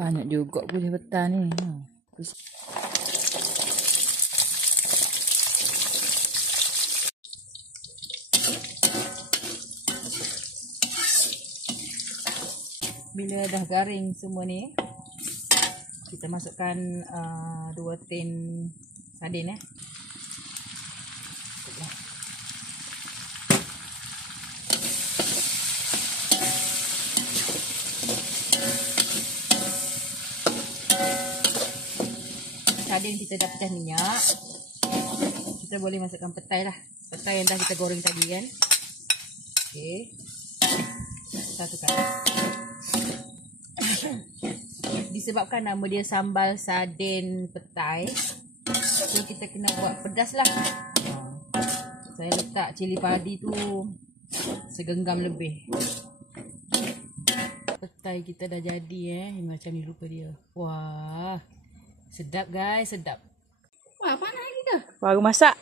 Banyak juga boleh petai ni. Bila dah garing semua ni, kita masukkan 2 tin sardin . Sardin kita dah pecah minyak, kita boleh masukkan petai lah. Petai yang dah kita goreng tadi kan. Okey, satukan. Disebabkan nama dia sambal sardin petai, so kita kena buat pedas lah. Saya letak cili padi tu segenggam lebih. Petai kita dah jadi macam ni rupa dia. Wah, sedap guys, sedap. Wah, panas kita. Baru masak.